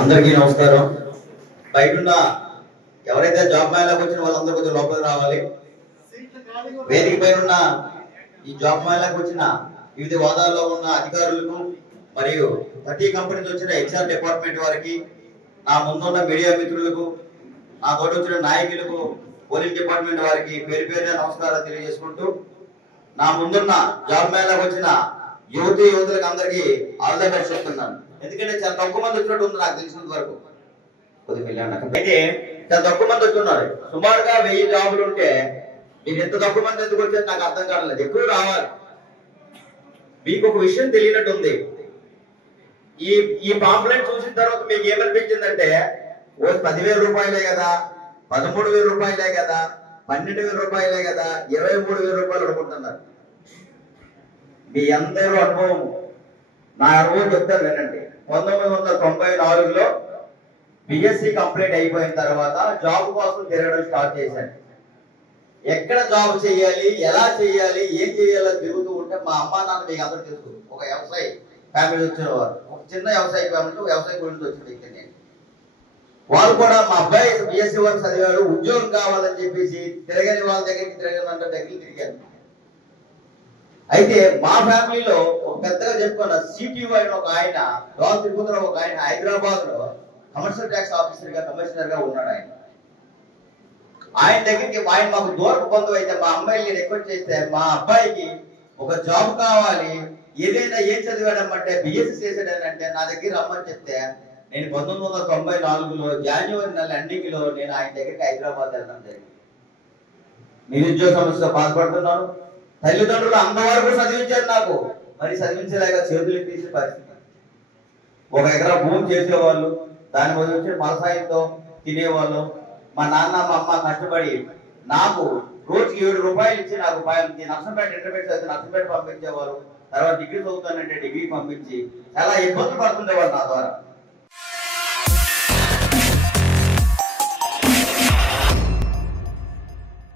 అందరికీ నమస్కారం. బయట ఎవరైతే జాబ్ మేళాకు వచ్చిన వాళ్ళందరూ కొంచెం లోపలికి రావాలి. వేదిక పైన ఈ జాబ్ మేళాకు వచ్చిన వివిధ హోదాల్లో ఉన్న అధికారులకు మరియు ప్రతి కంపెనీ నుంచి వచ్చిన హెచ్ఆర్ డిపార్ట్మెంట్ వారికి, నా ముందున్న మీడియా మిత్రులకు, నా తోటి వచ్చిన నాయకులకు, పోలీస్ డిపార్ట్మెంట్ వారికి పేరు పేరున నమస్కారాలు తెలియజేసుకుంటూ, నా ముందున్న జాబ్ మేళాకు వచ్చిన యువతులకు అందరికీ ఆల్ ద బెస్ట్ చెప్తున్నాను. ఎందుకంటే చాలా తక్కువ మంది వచ్చినట్టు ఉంది నాకు తెలిసినంత వరకు. అయితే చాలా తక్కువ మంది వచ్చున్నారు. సుమారుగా 1000 జాబులు ఉంటే మీరు ఎంత తక్కువ మంది ఎందుకు వచ్చారు నాకు అర్థం కావట్లేదు. ఎక్కువ రావాలి. మీకు ఒక విషయం తెలియనట్టు ఉంది. ఈ పాంప్లెట్ చూసిన తర్వాత మీకు ఏమనిపించిందంటే, ఓ 10,000 రూపాయలే కదా, 13,000 రూపాయలే కదా, 12,000 రూపాయలే కదా, 23,000 రూపాయలు అనుకుంటున్నారు. మీ అందరూ అనుభవం, నా అనుభవం చెప్తాను వినండి. 1994లో బిఎస్సి కంప్లీట్ అయిపోయిన తర్వాత జాబ్ కోసం తిరగడం స్టార్ట్ చేశాను. ఎక్కడ జాబ్ చేయాలి, ఎలా చేయాలి, ఏం చేయాలో తిరుగుతూ ఉంటే మా అమ్మా నాన్న మీకు అందరూ తెలుసు, ఒక వ్యవసాయ ఫ్యామిలీ వచ్చిన వారు, ఒక చిన్న వ్యవసాయ ఫ్యామిలీ, వ్యవసాయ గురించి వచ్చిన వ్యక్తి నేను. వాళ్ళు కూడా మా అబ్బాయి బిఎస్సి వరకు చదివాడు, ఉద్యోగం కావాలని చెప్పేసి తిరగని వాళ్ళ దగ్గరికి దగ్గరికి తిరిగాను. అయితే మా ఫ్యామిలీలో ఒక పెద్దగా చెప్పుకున్న సిటిఓ అయిన ఒక ఆయన, రావు తిరుపతిలో ఒక ఆయన, హైదరాబాద్ లో కమర్షియల్ ట్యాక్స్ ఆఫీసర్ గా, కమిషనర్ గా ఉన్నాడు. ఆయన దగ్గరికి, ఆయన మాకు దూరపు బంధువు అయితే మా అమ్మాయిని నేను రిక్వెస్ట్ చేస్తే, మా అబ్బాయికి ఒక జాబ్ కావాలి, ఏదైనా ఏం చదివాడమంటే బిఎస్సి చేసాడనంటే నా దగ్గర రమ్మని చెప్తే, నేను 1994లో జనవరి నెల ఎండింగ్ లో నేను ఆయన దగ్గరికి హైదరాబాద్ వెళ్ళడం జరిగింది. నిరుద్యోగ సమస్యతో బాధపడుతున్నాను. తల్లిదండ్రులు అంతవరకు చదివించారు నాకు, మరి చదివించలేక చేతులు తీసే పరిస్థితి. 1 ఎకరా భూమి చేసేవాళ్ళు, దాని మీద వచ్చి మలసాయంతో తినేవాళ్ళు. మా నాన్న మా అమ్మ కష్టపడి నాకు రోజుకి 7 రూపాయలు ఇచ్చి నాకు నర్సంపేట ఇంటర్మీడియట్ చదివితే నర్సంపేట పంపించేవారు. తర్వాత డిగ్రీ చదువుతానంటే డిగ్రీ పంపించి చాలా ఇబ్బందులు పడుతుండేవాళ్ళు నా ద్వారా.